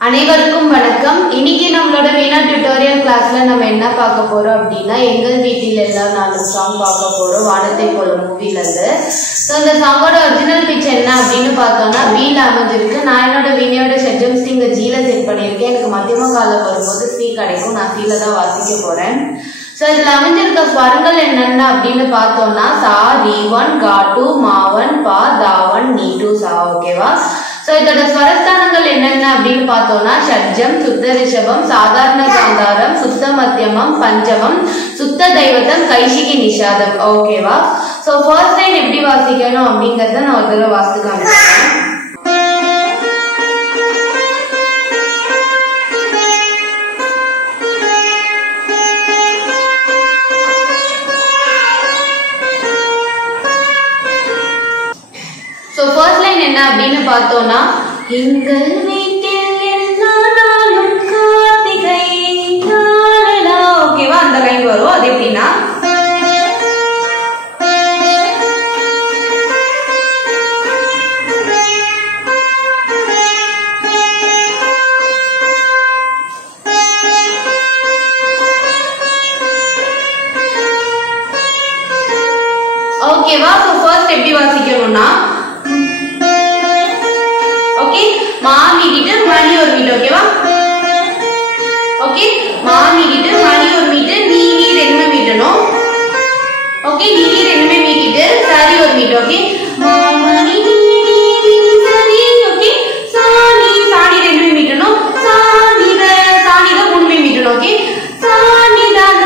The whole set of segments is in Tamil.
அனைவருக்கும் வணக்கம். இன்னைக்கு நம்மளோட வீணா டியூட்டோரியல் கிளாஸ்ல நம்ம என்ன பார்க்க போறோம் அப்படின்னா, எங்கள் வீட்டில் எல்லா நாளும் சாங் பார்க்க போறோம், வானத்தை போல மூவில இருந்து. ஸோ இந்த சாங்கோட ஒரிஜினல் பிச் என்ன அப்படின்னு பார்த்தோம்னா, வீல் அமைஞ்சிருக்கு. நான் என்னோட வீணையோட ஷெட்ஜம் ஸ்டிங்க ஜீல செட் பண்ணியிருக்கேன். எனக்கு மத்தியம காலம் வரும்போது சி கிடைக்கும், நான் சீல தான் வாசிக்க போறேன். ஸோ இதுல அமைஞ்சிருக்க ஸ்வரங்கள் என்னென்ன அப்படின்னு பார்த்தோம்னா, சா, ரி ஒன், கா டூ, மா ஒன், பா, தா ஒன், நீ டூ, சா. ஓகேவா? ஸோ இதோட ஸ்வரஸ்தானங்கள் என்னென்ன அப்படின்னு பார்த்தோம்னா, ஷட்ஜம், சுத்த ரிஷபம், சாதாரண காந்தாரம், சுத்த மத்தியமம், பஞ்சமம், சுத்த தெய்வத்தம், கைஷிகி நிஷாதம். ஓகேவா? ஸோ ஃபர்ஸ்ட் லைன் எப்படி வாசிக்கணும் அப்படிங்கறத நான் ஒரு தடவை வாசித்து காமிக்கிறேன். So first line என்ன அப்படின்னு பார்த்தோம்னா, எங்கள் வீட்டில் எல்லா நாளும் கார்த்திகை நாளா. ஓகேவா? அந்த லைன் வரும். அது எப்படின்னா, ஓகேவா? So first எப்படி வாசிக்கணும்னா, மா மீட்டிட்டு மணி ஒரு மீட்டு. ஓகேவா? ஓகே, மா மீட்டிட்டு மணி ஒரு மீட்டு, நீ ரெண்டுமே மீட்டணும். ஓகே, நீ ரெண்டுமே மீட்டிட்டு சரி ஒரு மீட்டு. ஓகே, மணி சரி. ஓகே, சாணி ரெண்டுமே மீட்டணும். சாணி தான் மூணுமே மீட்டணும். ஓகே, சாணி தான்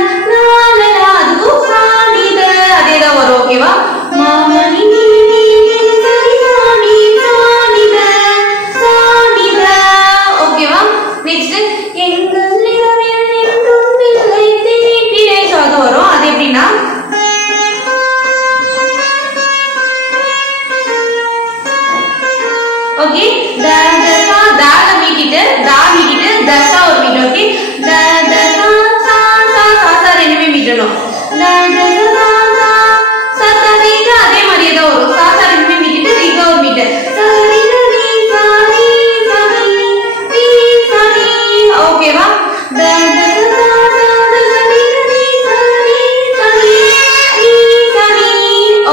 அதுக்கும் சாணி அதேதான் வரும். ஓகேவா? மாமணி நெக்ஸ்ட் எங்கள் நிலவில் எங்கும் இல்லை தீபிரை. சோ அது வரும். அது எப்படின்னா, ஓகே, த தசா தால மீட்டிட்டு தா மீட்டிட்டு தசா ஒரு மீட்டு. ஓகே, த தசா சா சா சா சா ரெண்டுமே மீட்டணும். த தசா சா சா சா ரீகா அதே மாதிரியே தான் வரும். சா சா ரெண்டுமே மீட்டிட்டு ரீகா ஒரு மீட்டு. சரி ரி சாரி சரி ரி சரி. ஓகேவா? த தசா சா சரி ரி சரி சரி ரி சரி.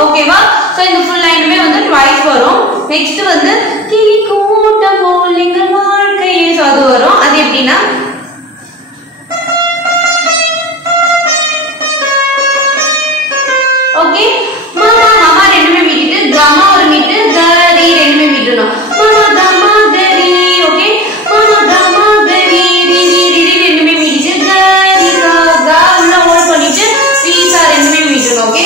ஓகேவா? சோ இந்த ஃபுல் லைனுமே வந்து ட்வைஸ் வரும். நெக்ஸ்ட் வந்து கிளி கூட்டம் போல் எங்கள் வாழ்க்கையே. சோ அது வரும். அது எப்படின்னா, ஓகே, மாமா ரெண்டுமே மீட்டிட்டு கமா ஒரு மீட்டு, கரி ரெண்டுமே மீட்டணும். மாமா கமா கரி. ஓகே, மாமா கமா கரி ரி ரெண்டுமே மீட்டிட்டு கரி கா உள்ள ஹோல்ட் பண்ணிட்டு ரி சா ரெண்டுமே மீட்டணும். ஓகே,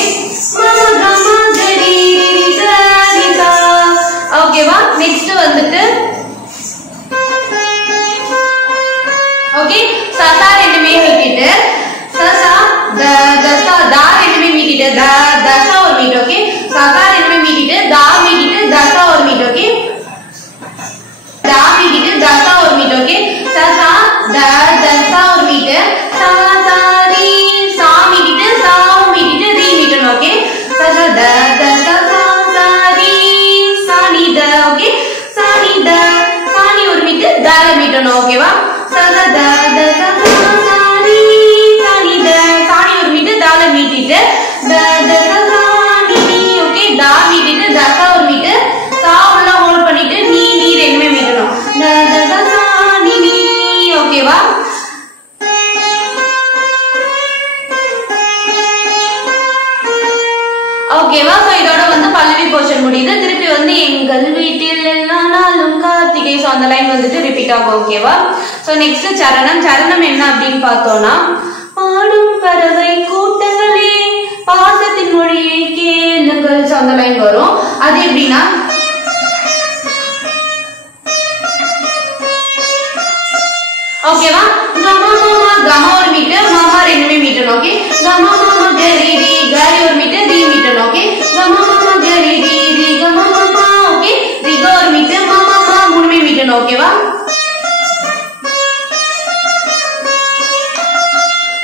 மாமா கமா கரி ரி கரி கா. ஓகேவா? நெக்ஸ்ட் வந்துட்டு, ஓகே, சசா ரெண்டுமே மீட்டிட்டு சசா தசா தா ரெண்டுமே மீட்டிட்டு தசா ஒரு மீட். ஓகே, சசா ரெண்டுமே மீட்டிட்டு தா மீட்டிட்டு தசா ஒரு மீட். ஓகே, தா மீட்டிட்டு தசா ஒரு மீட். ஓகே, சசா தசா ஒரு மீட். சா சா ரி சா மீட்டிட்டு சா மீட்டிட்டு ரி மீட்டணும். ஓகே, சசா தசா சா சா ரி சா நீ த. ஓகே, சா நீ த சா நீ ஒரு மீட் தால மீட்டணும். ஓகேவா? சசா தசா சா ரி சா நீ த சா நீ ஒரு மீட் தால மீட்டிட்டு த தசா சா நீ. ஓகே, தா மீட்டிட்டு தசா ஒரு மீட், சா உள்ள ஹோல்ட் பண்ணிட்டு நீ ரெண்டுமே மீட்டணும். த தசா சா நீ. ஓகேவா? ஓகேவா? சோ இதோட வந்து பல்லவி போர்ஷன் முடியுது. திருப்பி வந்து எங்கள் வீட்டில் எல்லா நாளும் கார்த்திகை. சோ அந்த லைன் வந்துட்டு ரிப்பீட் ஆகும். ஓகேவா? சோ நெக்ஸ்ட் சரணம் என்ன அப்படின்னு பார்த்தோம்னா, பாடும் பறவை கூட்டங்களே பாசத்தின் மொழியை கேளுங்கள். சோ அந்த லைன் வரும். அது எப்படின்னா, ஓகேவா? கமா மாமா கமா ஒரு மீட்டு, மாமா ரெண்டுமே மீட்டணும். ஓகே, கமா மாமா கரி ரி கரி ஒரு மீட்டு, ரி மீட்டணும். ஓகே, கமா மாமா கரி ரி கமா மாமா. ஓகே, ரிகா ஒரு மீட்டு, மாமா மா மூணுமே மீட்டணும். ஓகேவா?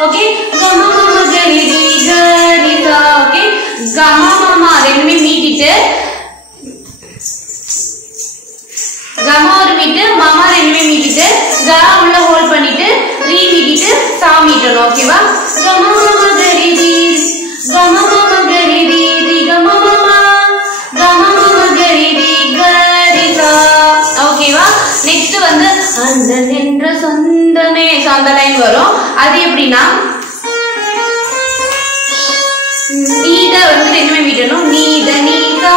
ஓகே, கமா மாமா கரி கரி கா. ஓகே, கமா மாமா ரெண்டுமே மீட்டிட்டு கமா ஒரு மீட்டு, மாமா ரெண்டுமே மீட்டிட்டு அண்ணன் என்ற சொந்தமே. சோ அந்த லைன் வரும். அது எப்படின்னா நீத வந்து ரெண்டுமே மீட்டணும். நீத நீசா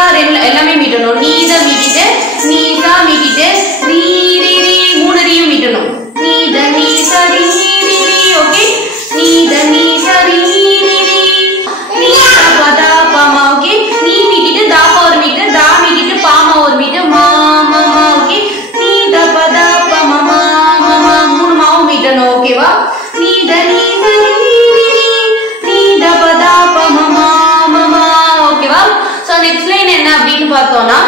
எல்லாமே மீட்டணும். நீத மீட்டிட்டு நீசா மீட்டிட்டு ரீ ரீ ரீ 3 ரீயும் மீட்டணும். நீத நீசா ரீ ரீ ரீ. ஓகே, நீத நீசா ரீ ரீ ரீ. நீசா பதா பாமா. ஓகே, நீ மீட்டிட்டு தாப்பா ஒரு மீட்டு, தா மீட்டிட்டு பாமா ஒரு மீட்டு, மா மாமா. ஓகே, நீத பதா பாமா மா மாமா 3 மாவும் மீட்டணும். ஓகேவா? நீத நீசா ரீ ரீ ரீ. நீத பதா பாமா மா மாமா. ஓகேவா? சோ நெக்ஸ்ட் லைன் என்ன அப்படின்னு பார்த்தோம்னா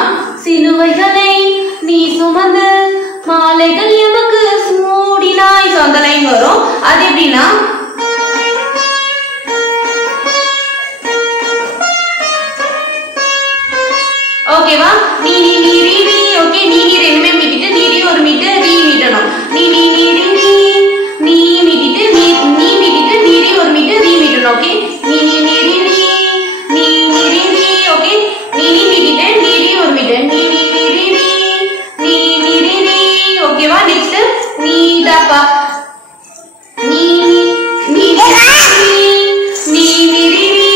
சிலுவைகளை நீ சுமந்து மாலைகள் எமக்கு சூடினாய். சோ அந்த லைன் வரும். அது எப்படின்னா ஓகேவா? நீ நீ நீ ரீ ரீ. ஓகே, நீ நீ ரெண்டுமே மீட்டிட்டு நீ ரீ ஒரு மீட்டு, ரீ மீட்டணும். நீ நீ நீ ரீ ரீ. நீ மீட்டிட்டு நீ மீட்டிட்டு நீ ரீ ஒரு மீட்டு, ரீ மீட்டணும். ஓகே, நீ நீ நீ ரீ ரீ. நீ நீ ரீ ரீ. ஓகே, நீ நீ மீட்டிட்டு நீ ரீ ஒரு மீட்டு, நீ நீ நீ ரீ ரீ. நீ நீ ரீ ரீ. ஓகேவா? நெக்ஸ்ட் நீ தாப்பா நீ நீ நீ நீ ரீ ரீ.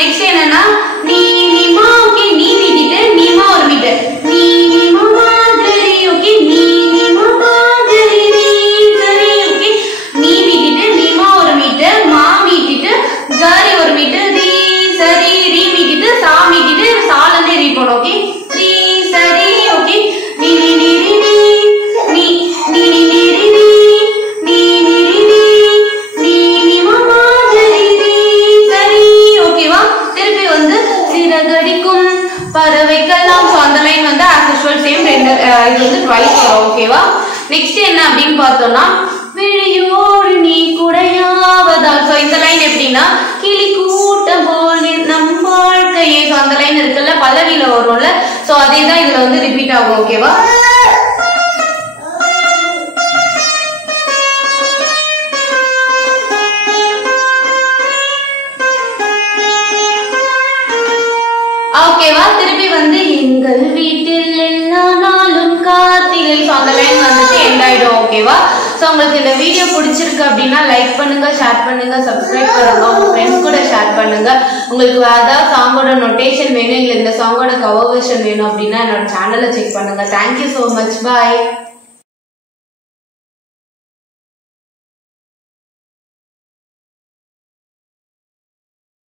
நெக்ஸ்ட் என்னன்னா நீ நீ மா. ஓகே, நீ மீட்டிட்டு நீ மா ஒரு மீட்டு, நீ நீ மாமா கரி. ஓகே, நீ நீ மாமா கரி ரீ சரி. ஓகே, நீ மீட்டிட்டு நீ மா ஒரு மீட்டு, மா மீட்டிட்டு கரி ஒரு மீட்டு, ரீ சரி. ரீ மீட்டிட்டு சா மீட்டிட்டு சாலந்தே ரீ போணும். ஓகே, ரீ சரி. ஓகே, நீ நீ நீ ரீ ரீ. நீ நீ நீ நீ ரீ ரீ. நீ நீ ரீ ரீ. நீ நீ மாமா கரி ரீ சரி. ஓகேவா? திருப்பி வந்து சிறகடிக்கும் பறவைக்கெல்லாம். சோ அந்த லைன் வந்து as usual சேம் ரெண்டு இது வந்து ட்வைஸ் வரும். ஓகேவா? நெக்ஸ்ட் என்ன அப்படின்னு பார்த்தோம்னா விழியோடு நீ குடையாவதால். சோ இந்த லைன் எப்படின்னா கிளி கூட்டம் போல் நம் வாழ்க்கையே. சோ அந்த லைன் இருக்குல்ல பல்லவியில வரும்ல. சோ அதே தான் இதுல வந்து ரிப்பீட் ஆகும். ஓகேவா? ஓகேவா? திருப்பி வந்து எங்கள் வீட்டில் எல்லா நாளும் கார்த்திகை. சோ அந்த லைன் வந்துட்டு எண்ட் ஆயிடும். ஓகேவா? சோ உங்களுக்கு இந்த வீடியோ பிடிச்சிருக்கு அப்படின்னா லைக் பண்ணுங்க, ஷேர் பண்ணுங்க, சப்ஸ்கிரைப் பண்ணுங்க, உங்க ஃப்ரெண்ட்ஸ் கூட ஷேர் பண்ணுங்க. உங்களுக்கு ஏதாவது சாங்கோட நோட்டேஷன் வேணும், இல்ல இந்த சாங்கோட கவர் வெர்ஷன் வேணும் அப்படின்னா என்னோட சேனலை செக் பண்ணுங்க. Thank you so much. Bye.